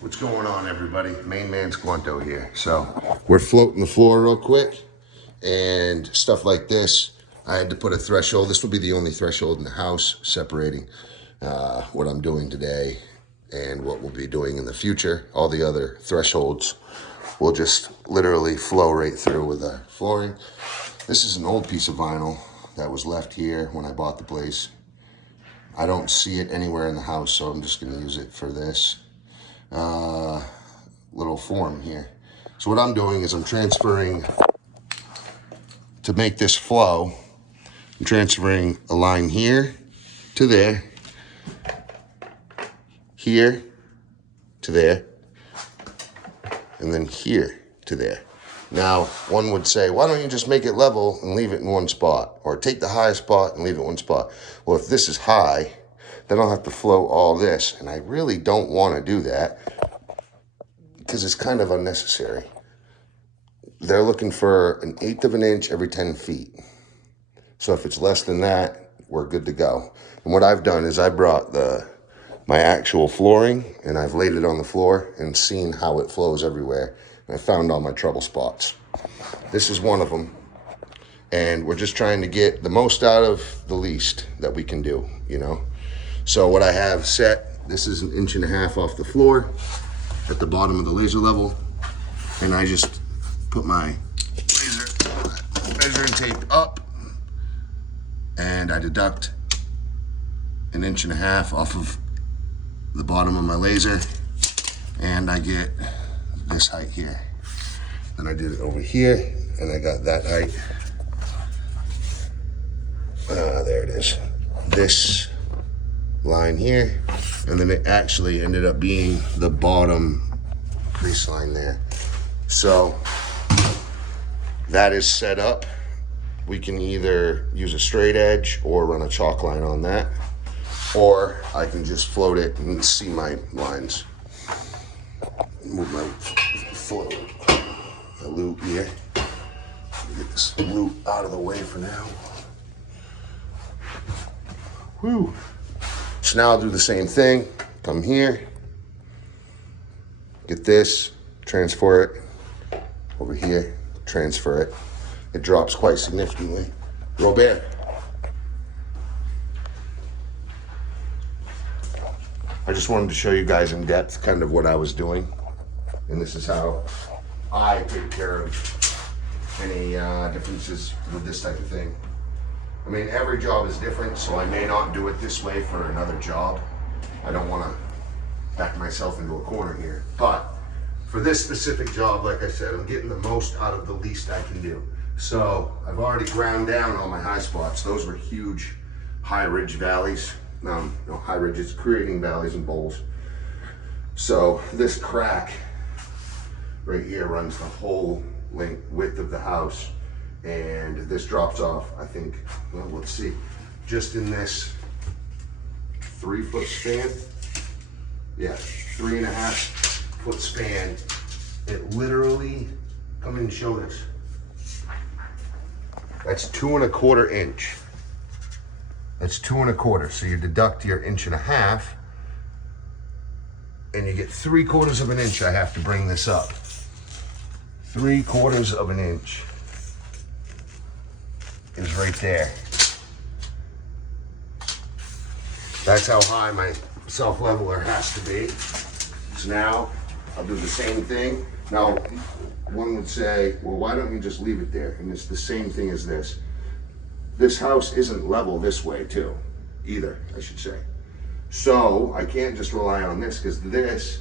What's going on, everybody? Main man Squanto here. So we're floating the floor real quick and stuff like this. I had to put a threshold. This will be the only threshold in the house separating what I'm doing today and what we'll be doing in the future. All the other thresholds will just literally flow right through with the flooring. This is an old piece of vinyl that was left here when I bought the place. I don't see it anywhere in the house, so I'm just going to use it for this little form here. So what I'm doing is I'm transferring, to make this flow, I'm transferring a line here to there, here to there, and then here to there. Now, one would say, why don't you just make it level and leave it in one spot? Or take the high spot and leave it in one spot. Well, if this is high, then I'll have to flow all this. And I really don't want to do that because it's kind of unnecessary. They're looking for 1/8 of an inch every 10 feet. So if it's less than that, we're good to go. And what I've done is I brought my actual flooring and I've laid it on the floor and seen how it flows everywhere. And I found all my trouble spots. This is one of them. And we're just trying to get the most out of the least that we can do, you know? So what I have set, this is 1.5 inches off the floor at the bottom of the laser level. And I just put my laser measuring tape up and I deduct 1.5 inches off of the bottom of my laser and I get this height here. Then I did it over here and I got that height. There it is. This line here, and then it actually ended up being the bottom crease line there. So that is set up. We can either use a straight edge or run a chalk line on that, or I can just float it and see my lines. Move my float, the loop here. Get this loop out of the way for now. Whew. So now I'll do the same thing. Come here, get this, transfer it over here, transfer it. It drops quite significantly. Robert. I just wanted to show you guys in depth kind of what I was doing. And this is how I take care of any differences with this type of thing. I mean, every job is different, so I may not do it this way for another job. I don't want to back myself into a corner here. But for this specific job, like I said, I'm getting the most out of the least I can do. So I've already ground down all my high spots. Those were huge high ridge valleys. No high ridges, creating valleys and bowls. So this crack right here runs the whole width of the house. And this drops off, I think, well, let's see, just in this 3-foot span. Yeah, 3.5 foot span. It literally, come in and show this. That's 2.25 inch. That's 2.25. So you deduct your 1.5 inches and you get 3/4 of an inch. I have to bring this up. 3/4 of an inch is right there. That's how high my self-leveler has to be. So now I'll do the same thing. Now, one would say, well, why don't you just leave it there? And it's the same thing as this. This house isn't level this way too, either, I should say. So I can't just rely on this because this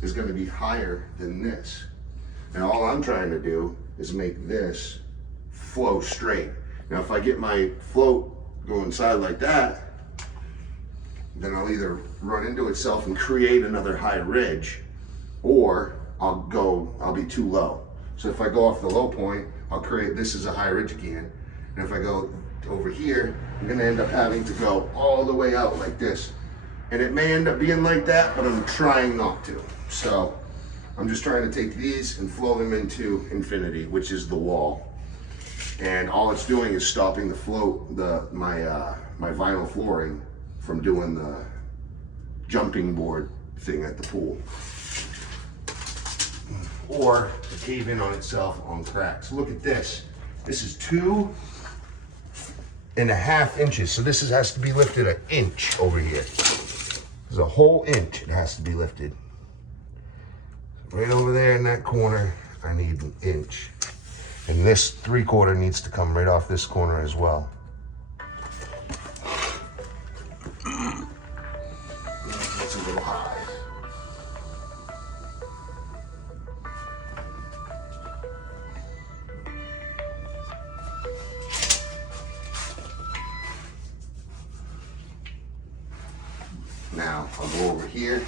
is going to be higher than this. And all I'm trying to do is make this flow straight. Now, if I get my float going side like that, then I'll either run into itself and create another high ridge, or I'll be too low. So if I go off the low point, I'll create this as a high ridge again. And if I go over here, I'm gonna end up having to go all the way out like this. And it may end up being like that, but I'm trying not to. So I'm just trying to take these and flow them into infinity, which is the wall. And all it's doing is stopping the float, my vinyl flooring from doing the jumping board thing at the pool. or to cave in on itself on cracks. Look at this. This is 2.5 inches. So this has to be lifted an inch over here. There's a whole inch it has to be lifted. Right over there in that corner, I need an inch. And this 3/4 needs to come right off this corner as well. That's a little high. Now, I'll go over here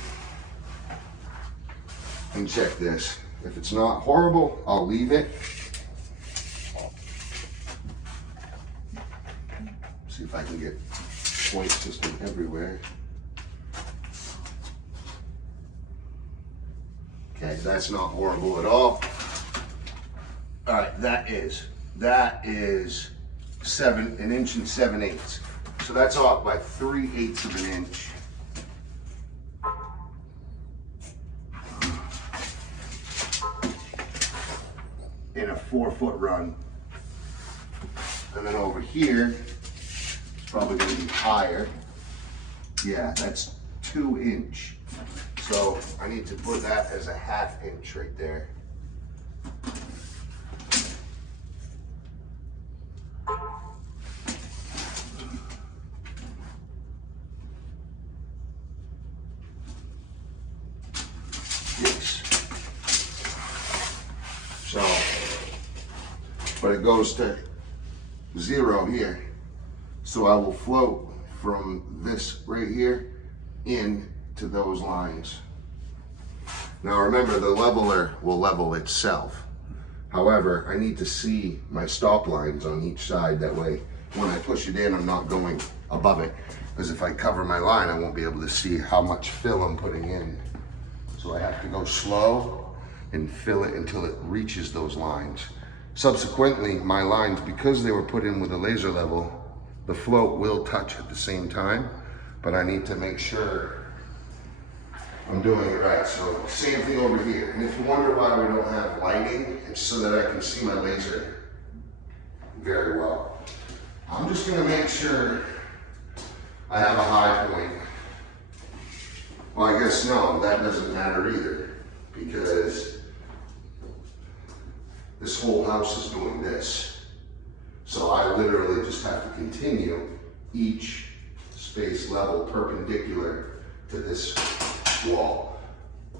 and check this. If it's not horrible, I'll leave it. See if I can get point system everywhere. Okay, that's not horrible at all. All right, that is 1 inch and 7/8. So that's off by 3/8 of an inch. In a 4-foot run. And then over here, it's probably gonna be higher. Yeah, that's 2 inch. So I need to put that as a 1/2 inch right there. Yes. So, but it goes to 0 here. So I will float from this right here in to those lines. Now remember, the leveler will level itself. However, I need to see my stop lines on each side. That way, when I push it in, I'm not going above it. Because if I cover my line, I won't be able to see how much fill I'm putting in. So I have to go slow and fill it until it reaches those lines. Subsequently, my lines, because they were put in with a laser level, the float will touch at the same time, but I need to make sure I'm doing it right. So same thing over here. And if you wonder why we don't have lighting, it's so that I can see my laser very well. I'm just gonna make sure I have a high point. Well, I guess no, that doesn't matter either, because this whole house is doing this. So I literally just have to continue each space level perpendicular to this wall.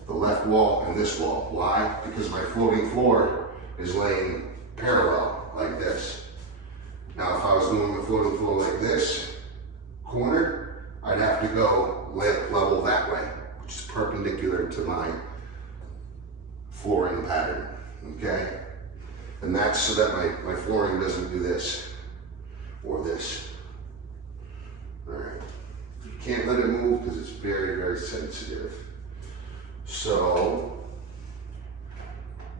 The left wall and this wall. Why? Because my floating floor is laying parallel like this. Now if I was doing the floating floor like this, corner, I'd have to go level that way, which is perpendicular to my flooring pattern, okay? And that's so that my flooring doesn't do this or this. All right, you can't let it move because it's very, very sensitive. So,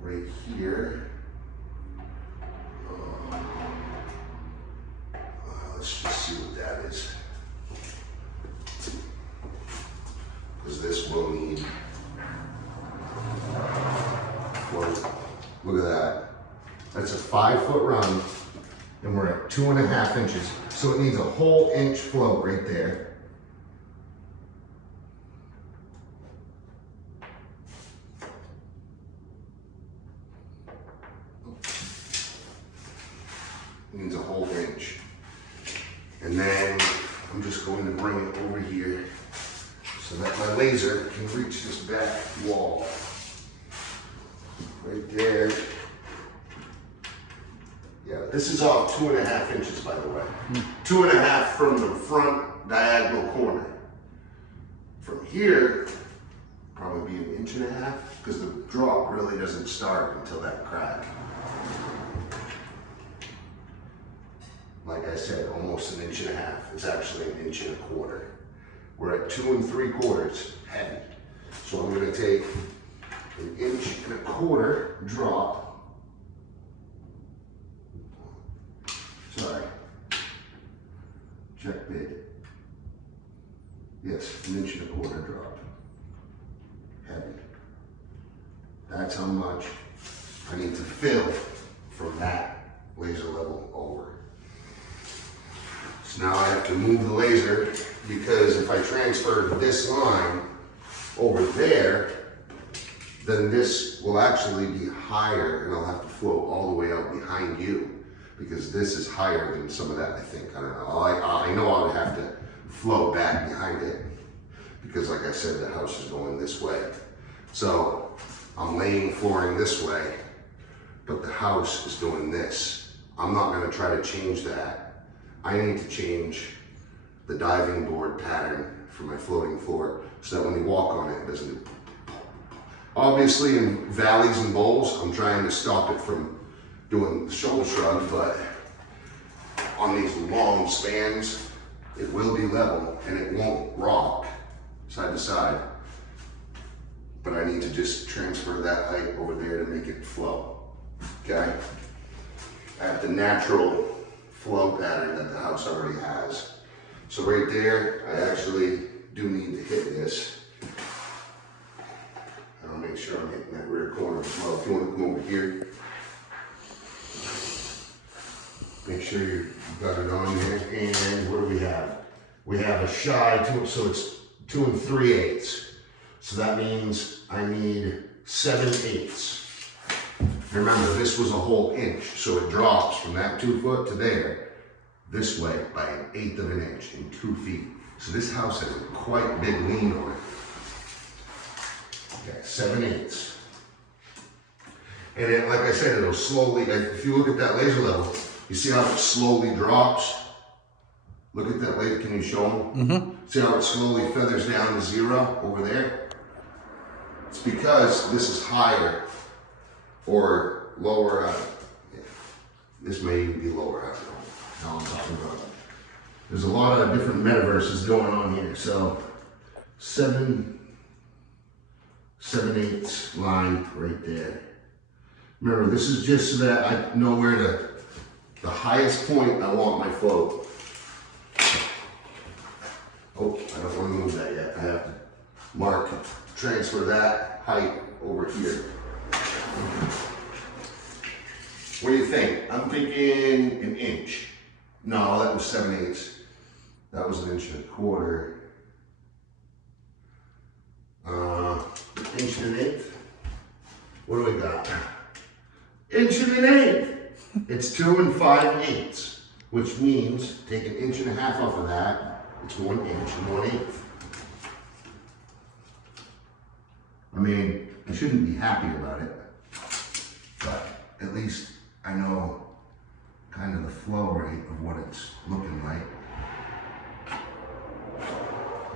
right here, let's just see what that is. Because this will need, look at that. That's a 5-foot run, and we're at 2.5 inches. So it needs a whole inch float right there. It needs a whole inch. And then I'm just going to bring it over here so that my laser can reach this back wall. Right there. Yeah, this is off 2.5 inches, by the way. 2.5 from the front diagonal corner. From here, probably be 1.5 inches, because the drop really doesn't start until that crack. Like I said, almost 1.5 inches. It's actually 1.25 inches. We're at 2 3/4 heavy. So I'm going to take 1.25 inch drop. Sorry. Check bid. Yes, 1.25 inch drop. Heavy. That's how much I need to fill from that laser level over. So now I have to move the laser, because if I transfer this line over there, then this will actually be higher, and I'll have to float all the way out behind you, because this is higher than some of that, I think. I don't know. I know I would have to float back behind it, because like I said, the house is going this way. So I'm laying flooring this way, but the house is doing this. I'm not gonna try to change that. I need to change the diving board pattern for my floating floor, so that when you walk on it, it doesn't do. Obviously in valleys and bowls, I'm trying to stop it from doing the shoulder shrug, but on these long spans, it will be level and it won't rock side to side. But I need to just transfer that height over there to make it flow, okay? At the natural flow pattern that the house already has. So right there, I actually do need to hit this. I'll make sure I'm hitting that rear corner as well. If you want to come over here, make sure you've got it on there. And what do we have? We have a shy 2, so it's 2 3/8. So that means I need 7/8. Remember, this was a whole inch, so it drops from that 2 foot to there, this way by 1/8 of an inch in 2 feet. So this house has a quite big lean on it. Okay, 7/8. And then, like I said, it'll slowly, if you look at that laser level, you see how it slowly drops? Look at that laser, can you show them? Mm-hmm. See how it slowly feathers down to 0 over there? It's because this is higher or lower. Yeah. This may even be lower. I don't know how I'm talking about. There's a lot of different metaverses going on here. So 7/8 line right there. Remember, this is just so that I know where the highest point I want my float. Oh, I don't want to move that yet. I have to transfer that height over here. What do you think? I'm thinking 1 inch. No, that was 7/8. That was 1.25 inches. 1 1/8. What do we got? 1 1/8. It's 2 5/8, which means take 1.5 inches off of that. It's 1 inch and 1/8. I mean, I shouldn't be happy about it, but at least I know kind of the flow rate of what it's looking like.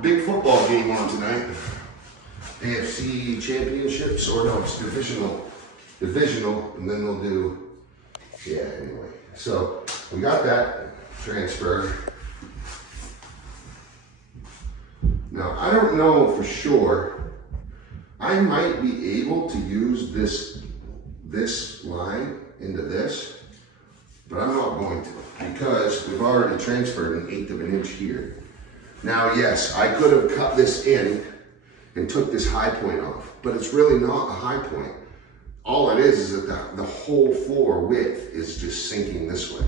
Big football game on tonight. AFC championships, or no, it's divisional, and then they'll do, yeah, anyway. So we got that transfer. Now, I don't know for sure. I might be able to use this line into this, but I'm not going to, because we've already transferred 1/8 of an inch here. Now, yes, I could have cut this in and took this high point off, but it's really not a high point. All it is that the whole floor width is just sinking this way.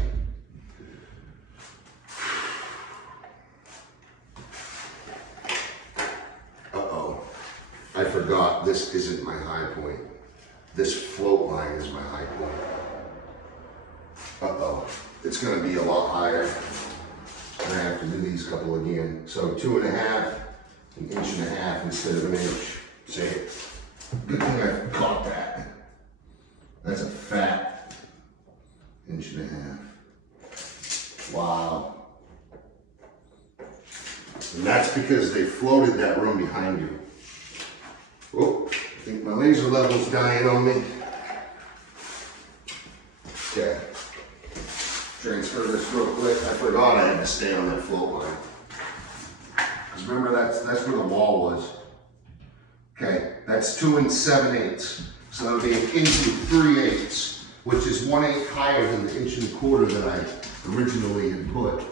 I forgot, this isn't my high point. This float line is my high point. Uh-oh, it's gonna be a lot higher. I have to do these couple again. So 2.5, 1.5 inches instead of 1 inch. See? Good thing I caught that. That's a fat 1.5 inches. Wow. And that's because they floated that room behind you. Oh, I think my laser level's dying on me. Okay. Transfer this real quick. I forgot I had to stay on that float line. Because remember, that's where the wall was. Okay, that's 2 7/8. So that'll be 1 3/8 inches, which is 1/8 higher than the 1.25 inches that I originally had put.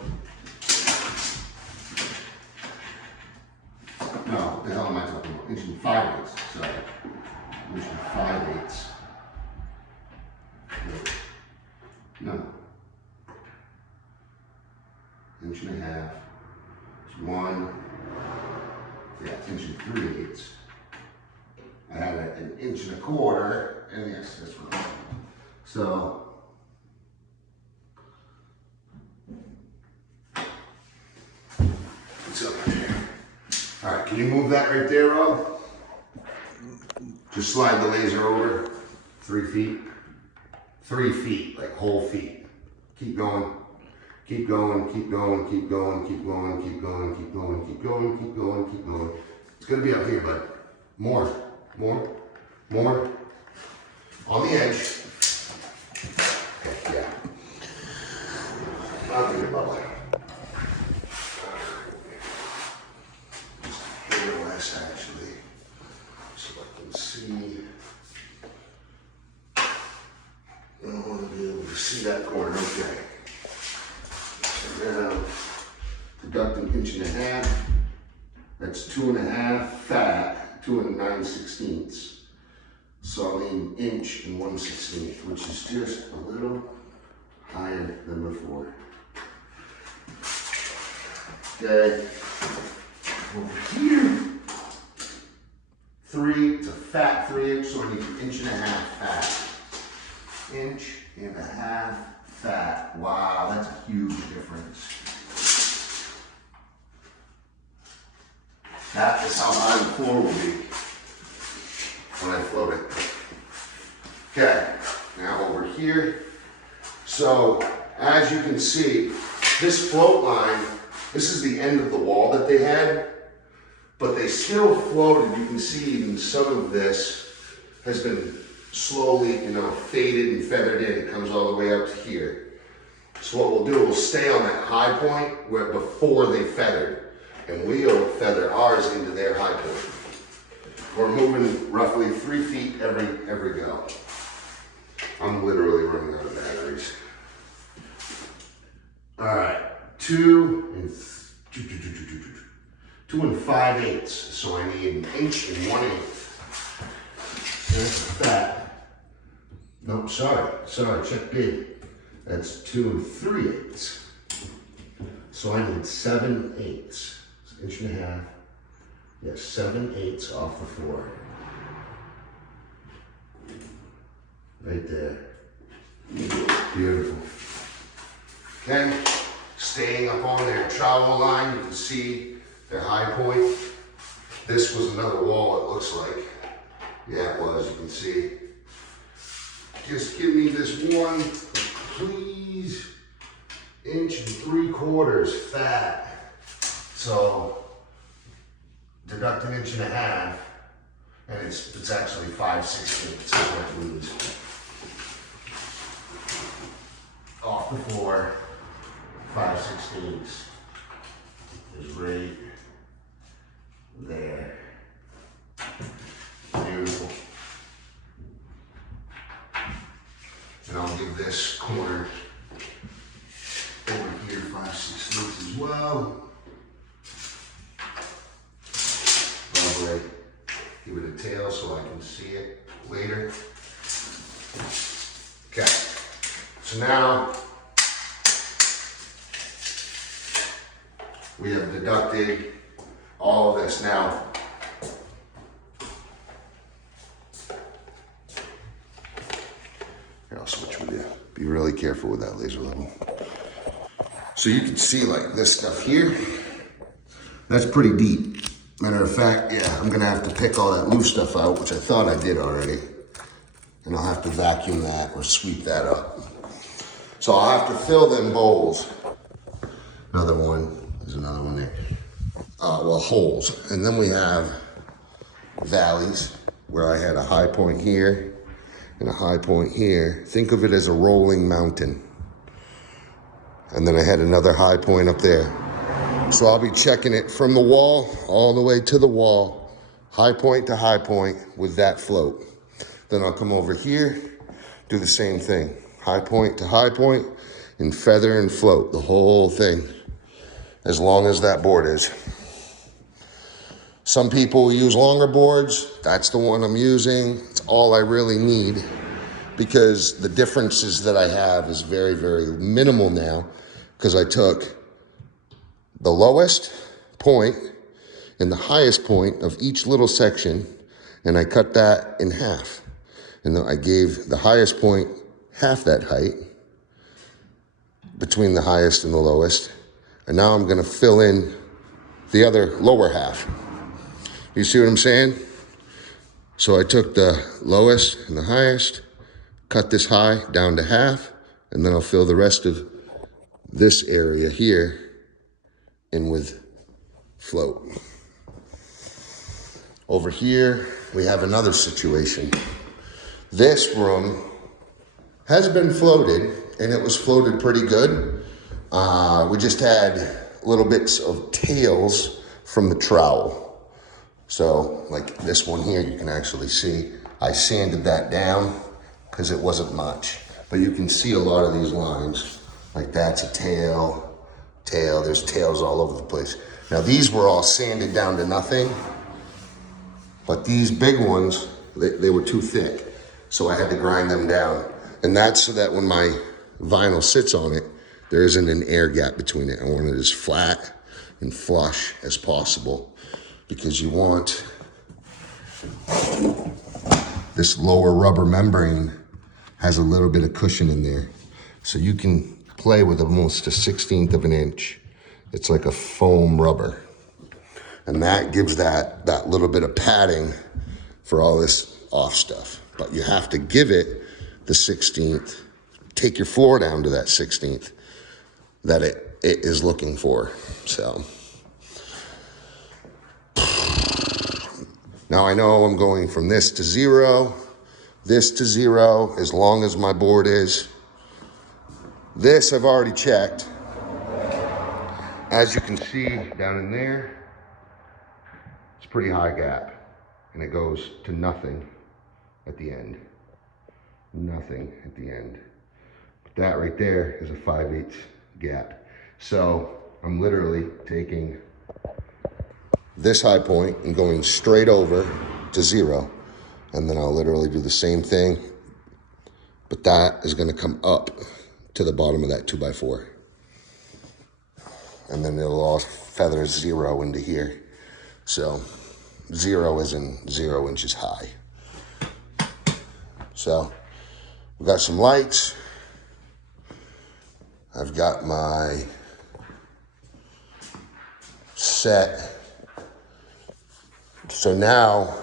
No, what the hell am I talking about? 5/8 inches, sorry. which is 5/8. No. 1.5 inches. 1. Yeah, 1 3/8. I had an 1.25 inches, and yes, this one. So, what's up there? All right, can you move that right there, Rob? Just slide the laser over 3 feet. 3 feet, like whole feet. Keep going. Keep going, keep going, keep going, keep going, keep going, keep going, keep going, keep going, keep going. It's gonna be up here, bud. More, more, more. On the edge. Yeah. Not really bubble. Here less actually. So I can see. I don't want to be able to see that corner, okay. So now, deduct 1.5 inches. That's 2.5 fat, 2 9/16. So I'll need 1 1/16, which is just a little higher than before. Okay, over here, 3, it's a fat 3 inch, so I need 1.5 inches fat. 1.5 inches fat. Wow, that's a huge difference. That is how high the floor will be when I float it. Okay, now over here. So as you can see, this float line, this is the end of the wall that they had, but they still floated. You can see even some of this has been slowly, faded and feathered in. It comes all the way up to here. So what we'll do, we'll stay on that high point where before they feathered, and we'll feather ours into their high point. We're moving roughly 3 feet every go. I'm literally running out of batteries. All right, 2 5/8. So I need 1 1/8 inches. That's that. No, sorry, check big. That's 2 3/8. So I need 7/8. 1.5 inches. Yes, 7/8 off the floor. Right there. Beautiful. Okay, staying up on their trowel line, you can see their high point. This was another wall, it looks like. Yeah, it was, you can see. Just give me this one, please. 1 3/4 inches fat. So deduct 1.5 inches, and it's actually 5/16 is what it means. Off the floor, 5/16 is right there. Beautiful. And I'll give this corner over here 5/16 as well. Lovely. Give it a tail so I can see it later. Okay. So now we have deducted all of this. Now, here, I'll switch with you. Be really careful with that laser level. So you can see like this stuff here, that's pretty deep. Matter of fact, yeah, I'm gonna have to pick all that loose stuff out, which I thought I did already. And I'll have to vacuum that or sweep that up. So I'll have to fill them bowls. Another one, there's another one there. Well, holes. And then we have valleys where I had a high point here and a high point here. Think of it as a rolling mountain. And then I had another high point up there. So I'll be checking it from the wall all the way to the wall, high point to high point with that float. Then I'll come over here, do the same thing, high point to high point, and feather and float the whole thing, as long as that board is. Some people use longer boards. That's the one I'm using. It's all I really need because the differences that I have is very, very minimal now because I took the lowest point and the highest point of each little section and I cut that in half. And then I gave the highest point half that height between the highest and the lowest. And now I'm gonna fill in the other lower half. You see what I'm saying? So I took the lowest and the highest, cut this high down to half, and then I'll fill the rest of this area here in with float. Over here, we have another situation. This room has been floated, and it was floated pretty good. We just had little bits of tails from the trowel. So like this one here, you can actually see, I sanded that down because it wasn't much. But you can see a lot of these lines, like that's a tail, there's tails all over the place. Now these were all sanded down to nothing, but these big ones, they were too thick. So I had to grind them down. And that's so that when my vinyl sits on it, there isn't an air gap between it. I want it as flat and flush as possible because you want this lower rubber membrane has a little bit of cushion in there. So you can play with almost 1/16 of an inch. It's like a foam rubber. And that gives that little bit of padding for all this off stuff. But you have to give it the 1/16, take your floor down to that 1/16 that it is looking for, so. Now I know I'm going from this to zero as long as my board is. This I've already checked. As you can see down in there, it's a pretty high gap and it goes to nothing at the end. Nothing at the end. But that right there is a 5/8 gap. So I'm literally taking this high point and going straight over to zero. And then I'll literally do the same thing, but that is gonna come up to the bottom of that 2x4. And then it'll all feather zero into here. So zero is in 0 inches high. So we've got some lights. I've got my set. So now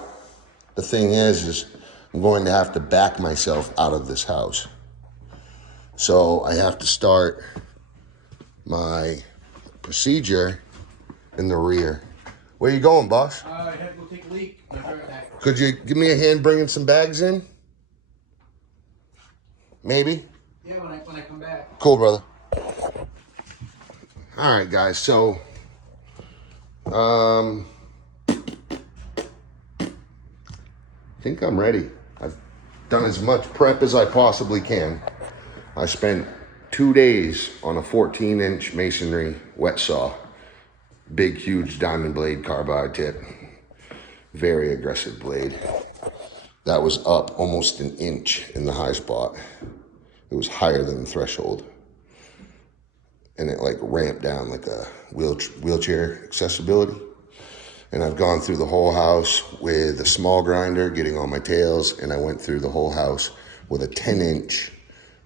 the thing is I'm going to have to back myself out of this house. So I have to start my procedure in the rear. Where you going, boss? I had to go take a leak. I'll be right back. Could you give me a hand bringing some bags in? Maybe? Yeah, when I come back. Cool, brother. All right, guys. So, I think I'm ready. I've done as much prep as I possibly can. I spent 2 days on a 14-inch masonry wet saw. Big, huge diamond blade carbide tip. Very aggressive blade. That was up almost an inch in the high spot. It was higher than the threshold. And it like ramped down like a wheelchair accessibility. And I've gone through the whole house with a small grinder, getting all my tails, and I went through the whole house with a 10-inch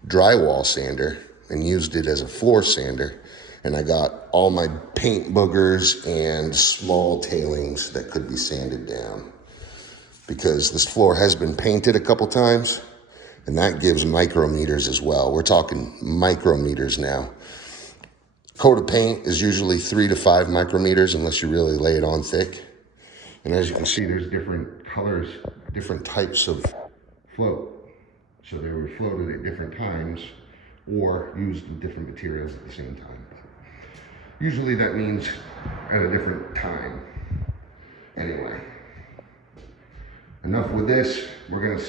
drywall sander and used it as a floor sander. And I got all my paint boogers and small tailings that could be sanded down. Because this floor has been painted a couple times, and that gives micrometers as well. We're talking micrometers now. Coat of paint is usually 3 to 5 micrometers unless you really lay it on thick. And as you can see, there's different colors, different types of float. So they were floated at different times or used with different materials at the same time. Usually that means at a different time. Anyway, enough with this. I'm gonna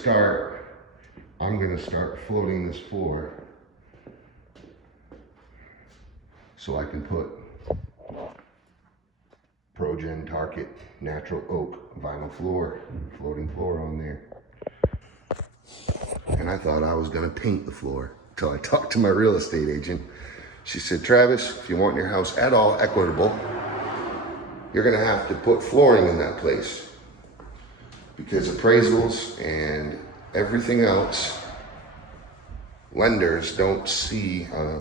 start floating this floor so I can put pro ProGen Target natural oak vinyl floor, floating floor on there. And I thought I was gonna paint the floor until I talked to my real estate agent. She said, Travis, if you want your house at all equitable, you're gonna have to put flooring in that place, because appraisals and everything else, lenders don't see a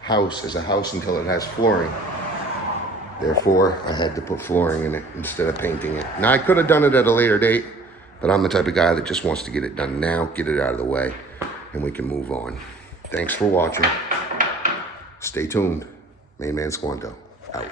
house as a house until it has flooring. Therefore, I had to put flooring in it instead of painting it. Now, I could have done it at a later date, but I'm the type of guy that just wants to get it done now, get it out of the way, and we can move on. Thanks for watching. Stay tuned. Main Man Squanto, out.